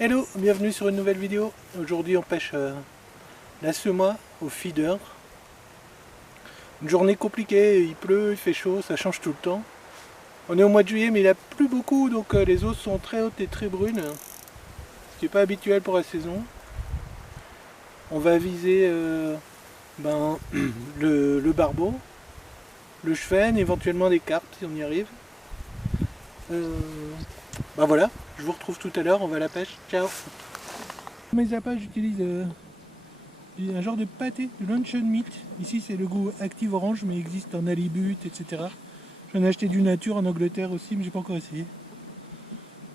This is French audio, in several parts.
Hello, bienvenue sur une nouvelle vidéo. Aujourd'hui on pêche la semois au feeder. Une journée compliquée, il pleut, il fait chaud, ça change tout le temps. On est au mois de juillet mais il a plu beaucoup donc les eaux sont très hautes et très brunes. Ce qui n'est pas habituel pour la saison. On va viser le barbeau, le chevenne, éventuellement des carpes si on y arrive. Voilà, je vous retrouve tout à l'heure, on va à la pêche. Ciao. Pour mes appâts j'utilise un genre de pâté, de luncheon meat. Ici c'est le goût active orange mais il existe en halibut, etc. J'en ai acheté du nature en Angleterre aussi mais j'ai pas encore essayé.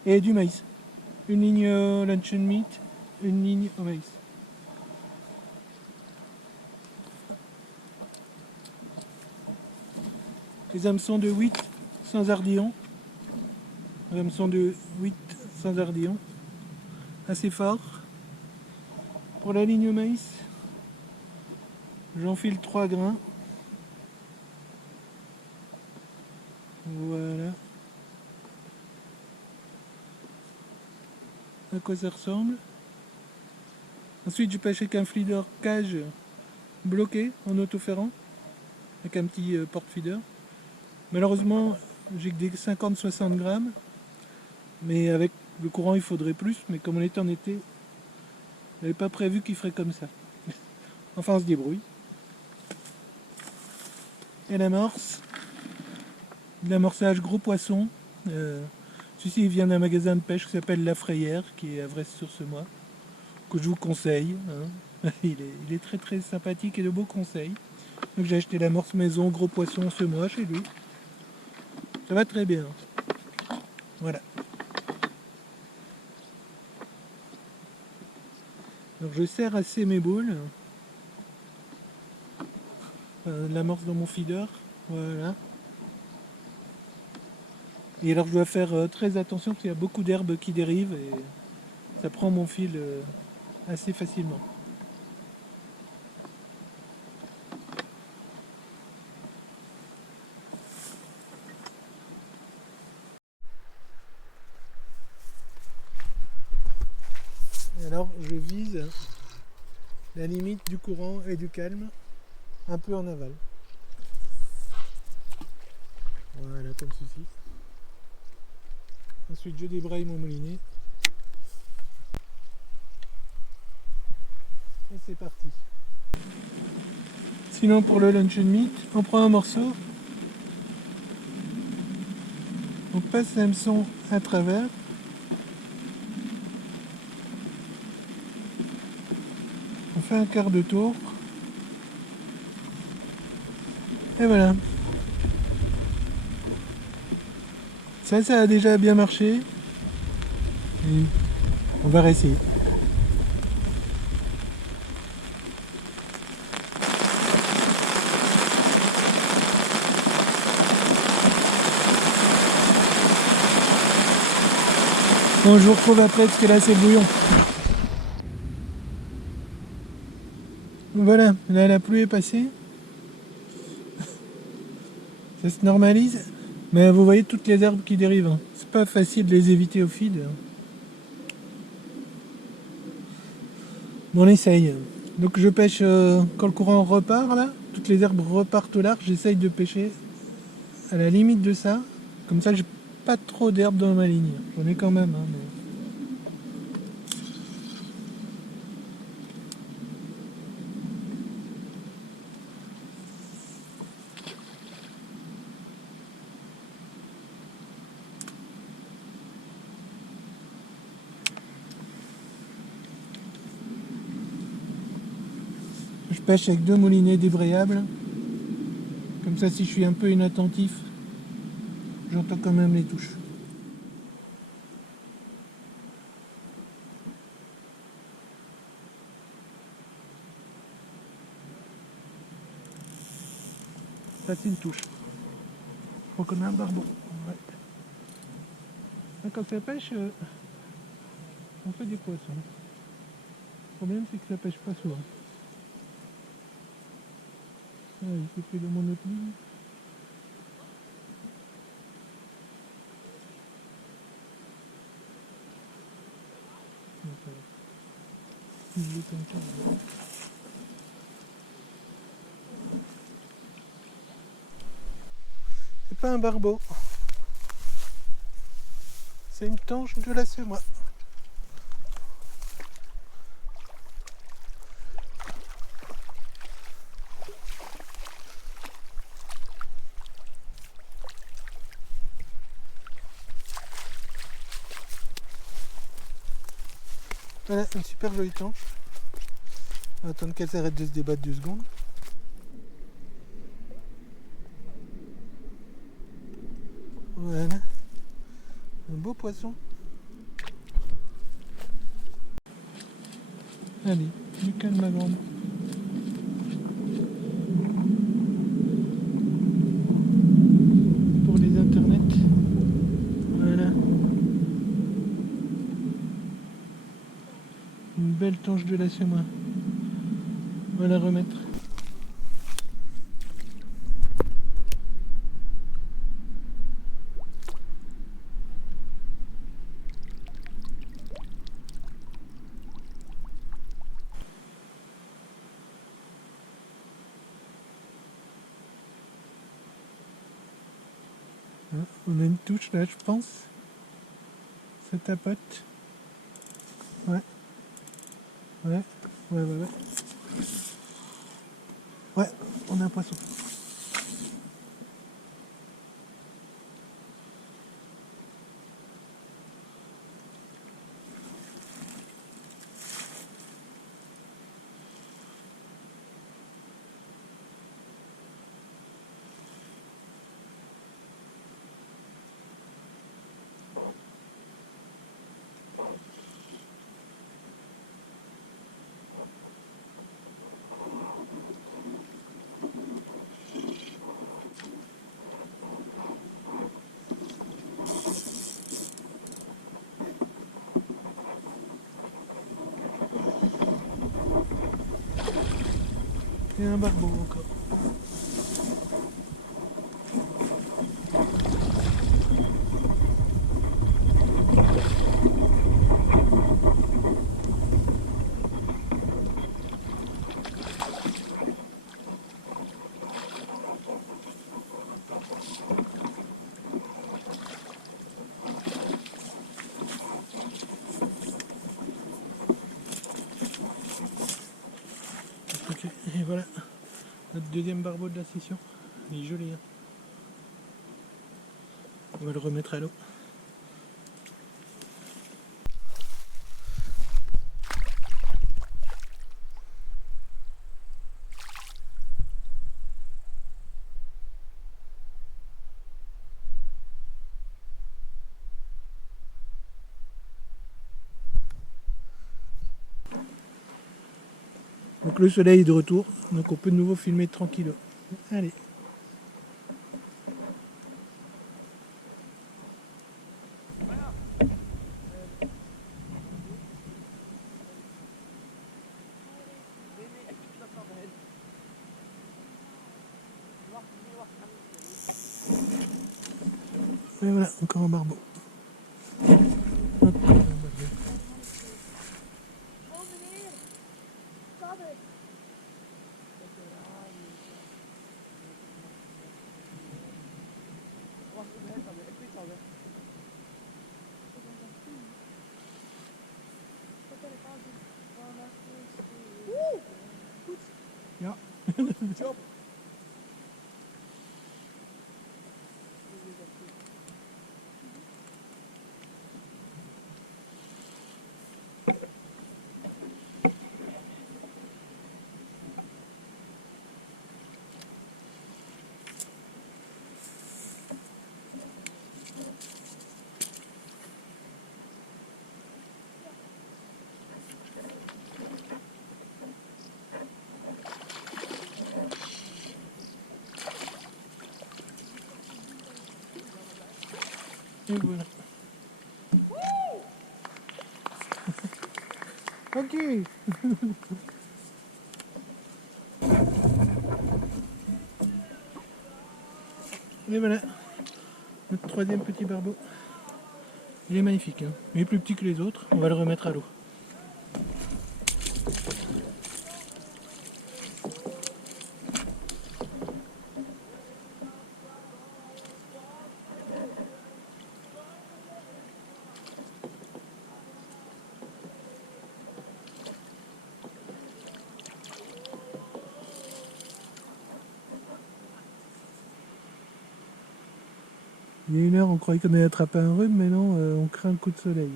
Et du maïs. Une ligne luncheon meat, une ligne au maïs. Les hameçons de 8 sans ardillon. Les hameçons de 8 sans ardillon. Assez fort. Pour la ligne au maïs, j'enfile 3 grains. Voilà. À quoi ça ressemble. Ensuite je pêche avec un feeder cage bloqué en autoferrant. Avec un petit porte-feeder. Malheureusement j'ai que des 50-60 grammes. Mais avec le courant il faudrait plus. Mais comme on était en été, je n'avais pas prévu qu'il ferait comme ça. Enfin on se débrouille. Et l'amorce. L'amorçage gros poisson. Celui-ci vient d'un magasin de pêche qui s'appelle La Frayère, qui est à Vresse-sur-Semois, que je vous conseille. Hein. Il est très très sympathique et de beaux conseils. Donc j'ai acheté l'amorce maison gros poisson semois chez lui. Ça va très bien. Voilà. Alors je serre assez mes boules. L'amorce dans mon feeder. Voilà. Et alors je dois faire très attention parce qu'il y a beaucoup d'herbes qui dérivent et ça prend mon fil assez facilement. Et alors je vise la limite du courant et du calme un peu en aval. Voilà, comme ceci. Ensuite je débraye mon moulinet. Et c'est parti. Sinon pour le luncheon meat, on prend un morceau, on passe l'hameçon à travers, on fait un quart de tour, et voilà. Ça a déjà bien marché, et on va réessayer. Bon, je vous retrouve après parce que là c'est bouillon. Voilà, là la pluie est passée. Ça se normalise. Mais vous voyez toutes les herbes qui dérivent. Hein. C'est pas facile de les éviter au feed. Bon, on essaye. Donc je pêche quand le courant repart là. Toutes les herbes repartent au large. J'essaye de pêcher à la limite de ça. Comme ça j'ai pas trop d'herbes dans ma ligne. J'en ai quand même. Hein, mais... Je pêche avec 2 moulinets débrayables. Comme ça si je suis un peu inattentif, j'entends quand même les touches. Ça c'est une touche. Je crois qu'on a un barbon. Ouais. Là, quand ça pêche, on fait des poissons. Le problème c'est que ça pêche pas souvent. Ah, il s'est pris de mon autre ligne. Il est comme ça. C'est pas un barbeau. C'est une tanche de la semois. Voilà, une super jolie tanche. On va attendre qu'elle s'arrête de se débattre 2 secondes. Voilà. Un beau poisson. Allez, du calme ma grande. Pour les internets. Voilà. Une belle tanche de la semois. On va la remettre. On a une touche là, je pense. Ça tapote. Ouais. Ouais. Ouais. Ouais, on a un poisson. Et un barbeau encore. Ok, et voilà, notre deuxième barbeau de la session. Il est joli, hein. On va le remettre à l'eau. Donc le soleil est de retour, donc on peut de nouveau filmer tranquille. Allez. Et voilà, encore un barbeau. Encore un barbeau. Ja. Job. Et voilà. Ok. Et voilà, notre troisième petit barbeau. Il est magnifique, hein. Il est plus petit que les autres, on va le remettre à l'eau. Il y a 1 heure, on croyait qu'on allait attraper un rhume, mais non, on craint un coup de soleil.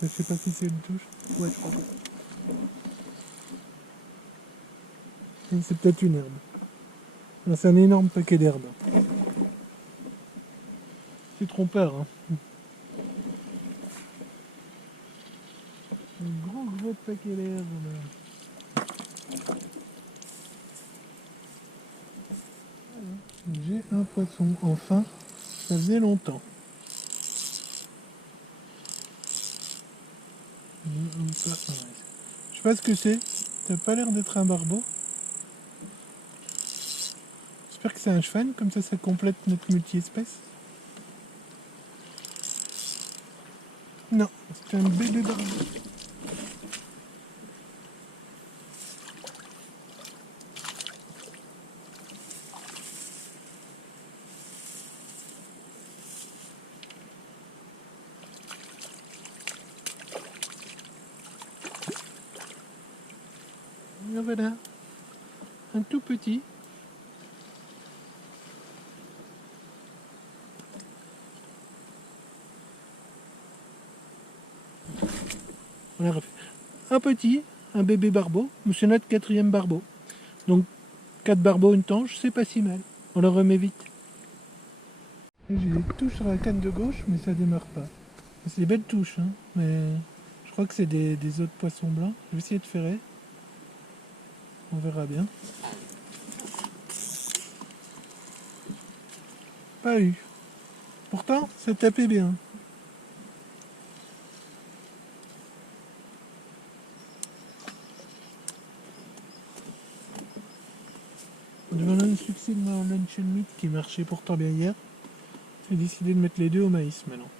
Je sais pas si c'est une touche. Ouais, je crois que c'est peut-être une herbe. Non, c'est un énorme paquet d'herbes. C'est trompeur, hein. Un gros paquet d'herbes. J'ai un poisson, enfin. Ça faisait longtemps. Je sais pas ce que c'est. Ça n'a pas l'air d'être un barbeau. J'espère que c'est un cheval, comme ça complète notre multi-espèce. Non, c'est un bébé barbeau. Et voilà, un tout petit. On a refait. Un petit, un bébé barbeau, mais c'est notre 4e barbeau. Donc 4 barbeaux, une tanche, c'est pas si mal. On le remet vite. J'ai des touches sur la canne de gauche, mais ça démarre pas. C'est des belles touches, hein, mais je crois que c'est des autres poissons blancs. Je vais essayer de ferrer. On verra bien. Pas eu. Pourtant, ça tapait bien. Devant le succès de ma luncheon meat qui marchait pourtant bien hier, j'ai décidé de mettre les deux au maïs maintenant.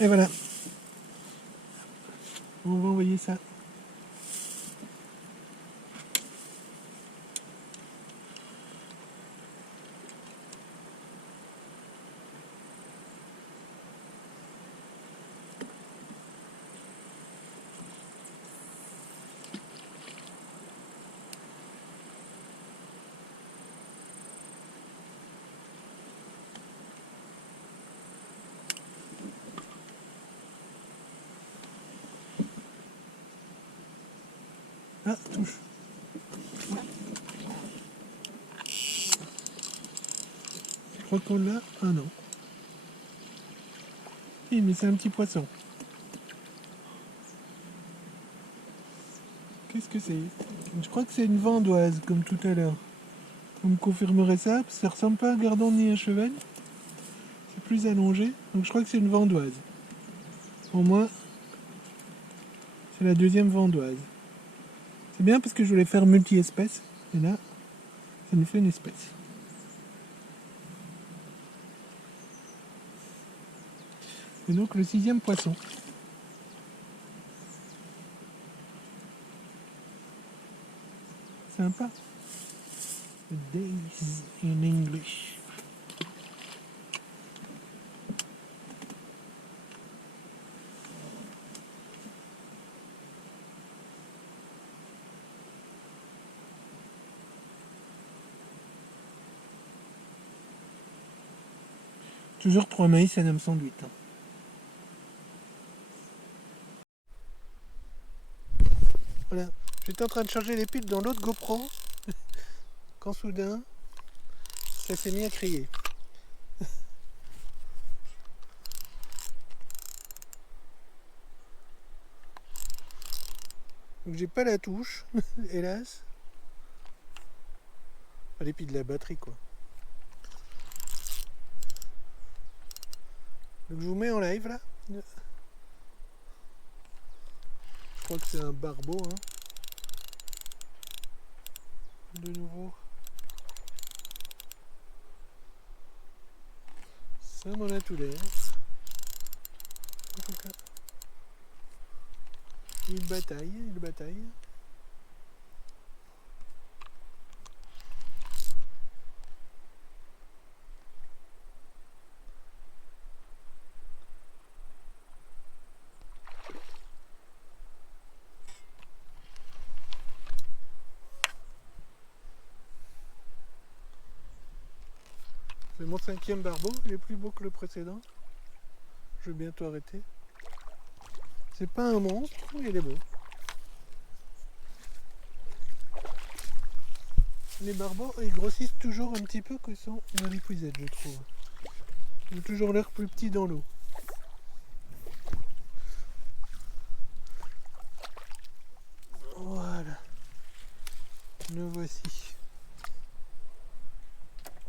Et voilà. On va envoyer ça. Ah, touche. Je crois qu'on l'a. Ah non. Oui, mais c'est un petit poisson. Qu'est-ce que c'est? Je crois que c'est une vandoise, comme tout à l'heure. Vous me confirmerez ça? Ça ressemble pas à un gardon ni à un cheval. C'est plus allongé. Donc je crois que c'est une vandoise. Pour moi, c'est la 2e vandoise. C'est bien parce que je voulais faire multi-espèces. Et là, ça nous fait une espèce. Et donc le 6e poisson. Sympa. Days in English. Toujours 3 maïs à 908. Voilà. J'étais en train de charger les piles dans l'autre GoPro. Quand soudain, ça s'est mis à crier. Donc j'ai pas la touche, hélas. Enfin, les piles de la batterie quoi. Donc je vous mets en live là. Je crois que c'est un barbeau. Hein. De nouveau. Ça m'en a tout l'air. En tout cas. Il bataille. C'est mon 5e barbeau, il est plus beau que le précédent. Je vais bientôt arrêter. C'est pas un monstre, mais il est beau. Les barbeaux, ils grossissent toujours un petit peu que sont dans l'épuisette, je trouve. Ils ont toujours l'air plus petits dans l'eau. Voilà. Le voici.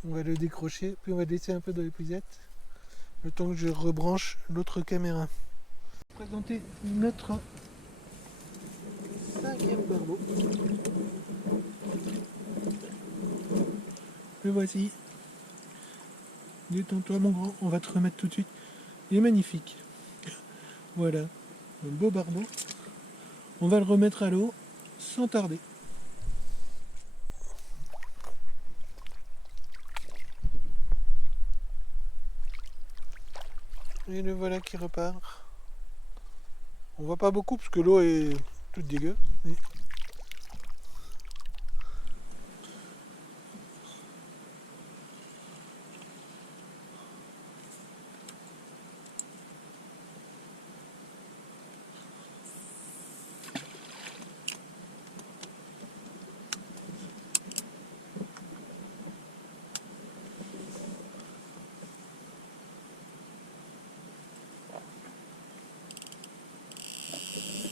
On va le décrocher, puis on va le laisser un peu dans l'épuisette, le temps que je rebranche l'autre caméra. Je vais présenter notre 5e barbeau. Le voici. Détends-toi mon grand, on va te remettre tout de suite. Il est magnifique. Voilà, un beau barbeau. On va le remettre à l'eau sans tarder. Et le voilà qui repart. On voit pas beaucoup parce que l'eau est toute dégueu. Mais...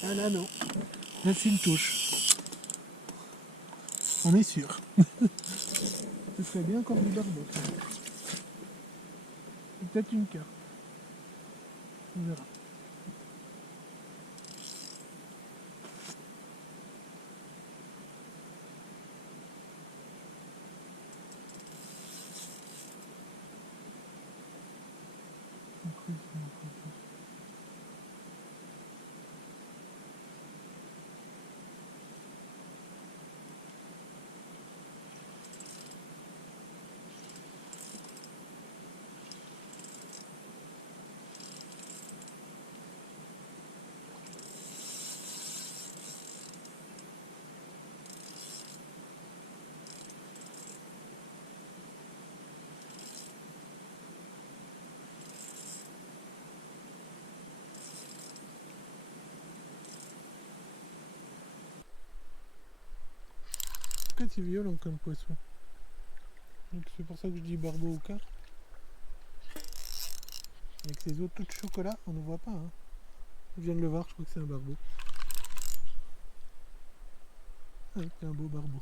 Ah là non. Là c'est une touche. On est sûr. Ce serait bien encore du barbeau. Peut-être une carte. On verra. Pourquoi c'est violent comme poisson? Donc c'est pour ça que je dis barbeau au quart. Avec ses eaux toutes chocolat, on ne voit pas. Hein. Je viens de le voir, je crois que c'est un barbeau. Ah, c'est un beau barbeau.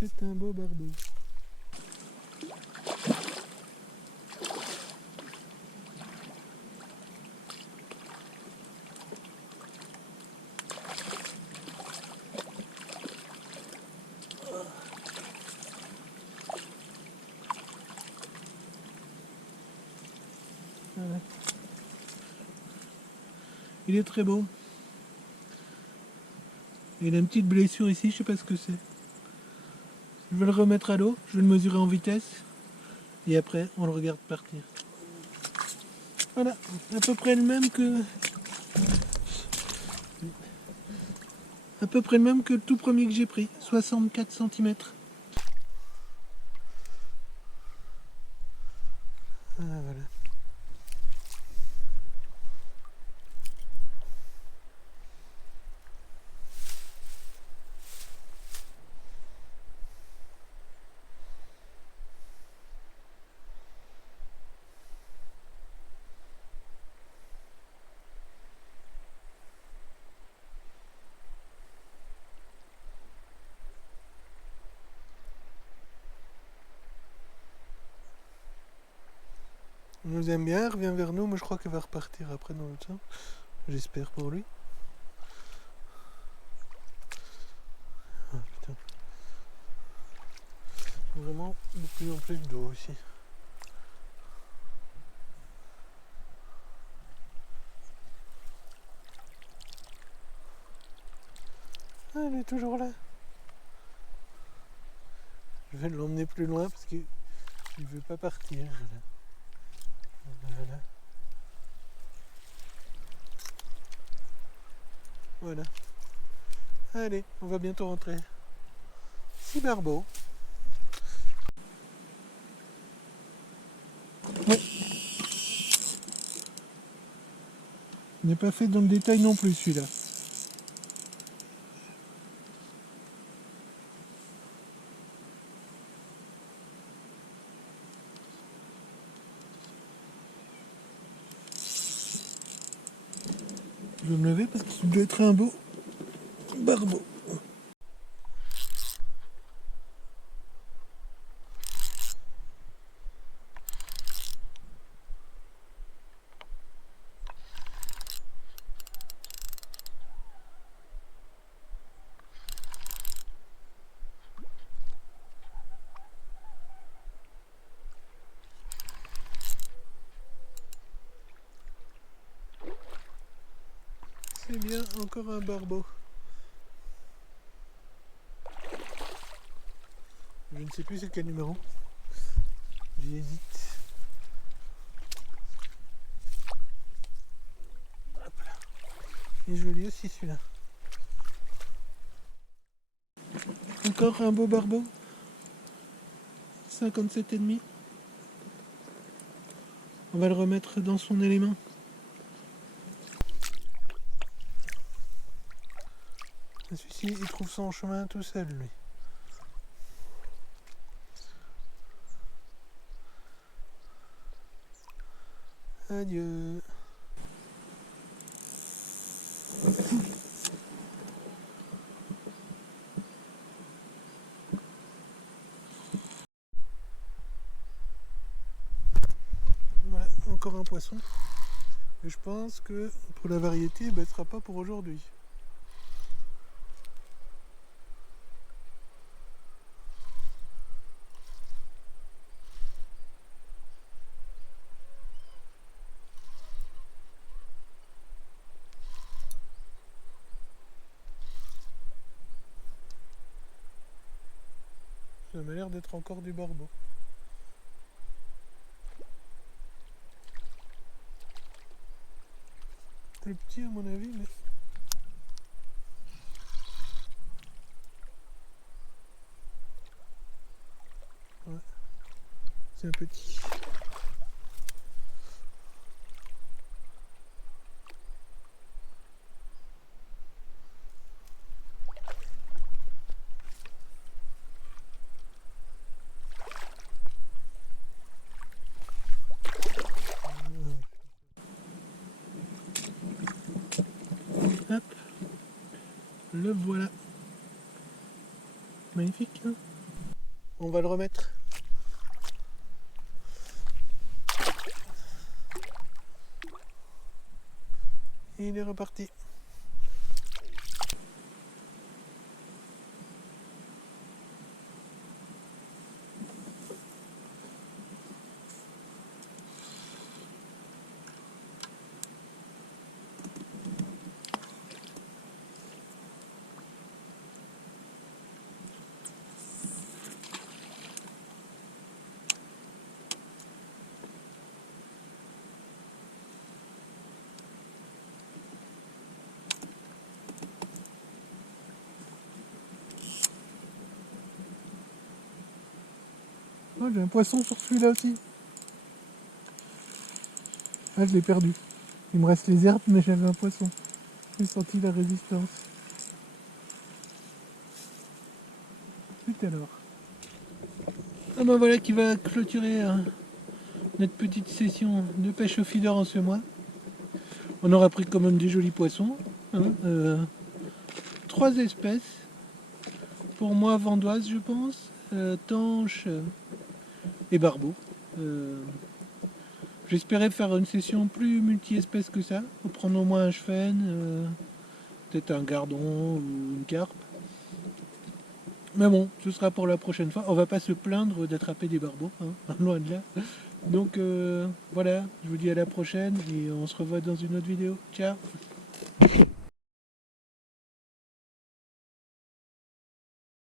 C'est un beau barbeau. Voilà. Il est très beau. Il a une petite blessure ici, je sais pas ce que c'est. Je vais le remettre à l'eau, je vais le mesurer en vitesse et après on le regarde partir. Voilà, à peu près le même que... À peu près le même que le tout premier que j'ai pris, 64 cm. Ah, voilà. Il nous aime bien, il revient vers nous, mais je crois qu'il va repartir après dans l'autre sens. J'espère pour lui. Ah putain. Vraiment de plus en plus d'eau ici. Ah, elle est toujours là. Je vais l'emmener plus loin parce qu'il ne veut pas partir. Voilà. Voilà. Allez, on va bientôt rentrer. 6 barbeaux. Ouais. Il n'est pas fait dans le détail non plus celui-là. Je vais me lever parce que ça doit être un beau barbeau. C'est bien, encore un barbeau. Je ne sais plus c'est quel numéro. J'hésite. Hop là. Il est joli aussi celui-là. Encore un beau barbeau. 57,5. On va le remettre dans son élément. Celui-ci, il trouve son chemin tout seul, lui. Adieu. Voilà, encore un poisson. Et je pense que pour la variété, ce ne sera pas pour aujourd'hui. Ça m'a l'air d'être encore du barbeau. Plus petit à mon avis, mais... Ouais, c'est un petit. Hop, le voilà. Magnifique, hein? On va le remettre. Et il est reparti. Oh, j'ai un poisson sur celui-là aussi. Ah, je l'ai perdu. Il me reste les herbes, mais j'avais un poisson. J'ai senti la résistance. Tout alors. Ah ben voilà qui va clôturer notre petite session de pêche au feeder en ce mois. On aura pris quand même des jolis poissons. Hein, 3 espèces. Pour moi, vandoise, je pense. Tanche et barbeau. J'espérais faire une session plus multi-espèces que ça. Faut prendre au moins un chefenne, peut-être un gardon ou une carpe. Mais bon, ce sera pour la prochaine fois. On va pas se plaindre d'attraper des barbeaux, hein, loin de là. Donc voilà, je vous dis à la prochaine et on se revoit dans une autre vidéo. Ciao!